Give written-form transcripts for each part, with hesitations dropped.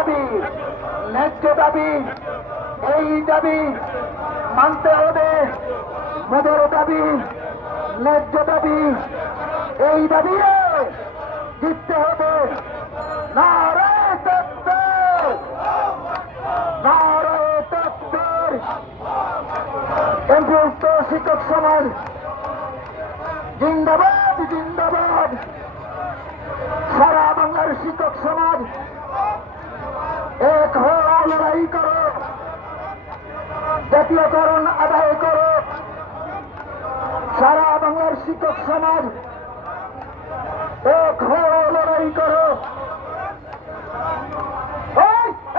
দাবি, ন্যায্য দাবি, এই দাবি মানতে হবে। মোদের দাবি, ন্যায্য দাবি, এই দাবি জিততে হবে। নারায়ে তাকবীর, নারায়ে তাকবীর। এমপিওস্ত শিক্ষক সমাজ জিন্দাবাদ, জিন্দাবাদ। সারা বাংলার শিক্ষক সমাজ এক হও, লড়াই করো, জাতীয়করণ আদায় করো। সারা বাংলার শিক্ষক সমাজ এক হও, লড়াই করো।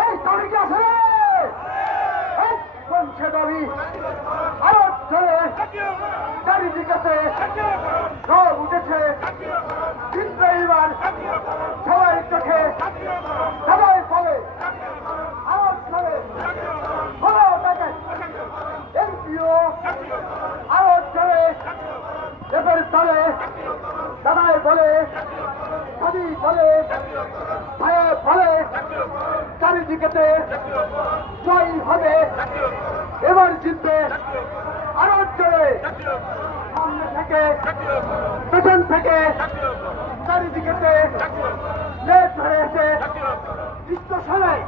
এই তোর কি আছে রে? এই কোনছে দাবি আরো ধরে চারিদিকে সব উঠেছে ইসরায়েল সবাই চোখে সবাই বলে আওয়াজ করে বলো তাকে এমপিও আওয়াজ করে এবার তলে সবাই বলে সবই বলে ভয়ে বলে চারিদিকেতে জয় হবে, এবার জিতবে আরো জোরে। সামনে থেকে পেছন থেকে চারিদিকেতে লেট হয়ে এসে বিশ্ব সবাই